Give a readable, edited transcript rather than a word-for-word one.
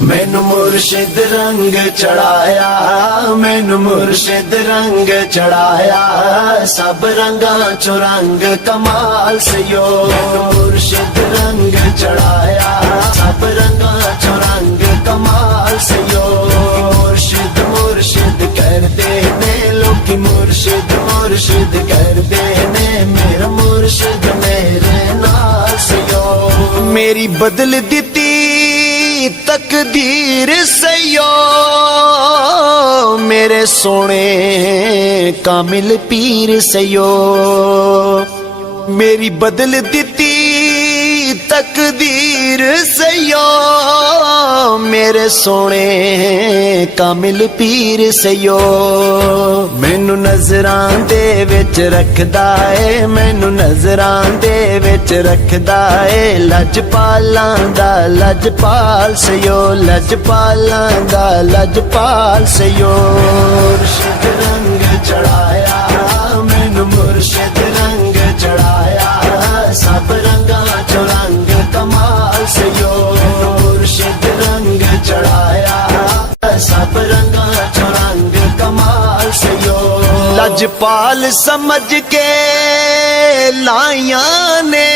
मैनू मुर्शिद रंग चढ़ाया, मैनू मुर्शिद रंग चढ़ाया, सब रंगा चो रंग कमाल से यो। मुर्शिद रंग चढ़ाया, सब रंगा चो रंग कमाल से यो। मुर्शिद मुर्शिद करते ने लोग, मुर्शिद मुर्शिद करते ने, मेरा मुर्शिद मेरे नाल से यो। मेरी बदल दिती तकदीर सयो, मेरे सोने कामिल पीर सयो। मेरी बदल दिती तकदीर सयो, मेरे सोने कामिल पीर सयो। मैनू नजरां दे विच रखदा है, मैनू नजरां दे विच रखदा है, लजपालां दा लजपाल सयो, लजपालां दा लजपाल सयो। मुर्शिद रंग चढ़ाया, मैनू मुर्शिद रंग चढ़ाया, सब रंगा चो रंग कमाल से यो। मुर्शिद रंग चढ़ाया, सब रंगा चो रंग कमाल से यो। लजपाल समझ के लाया ने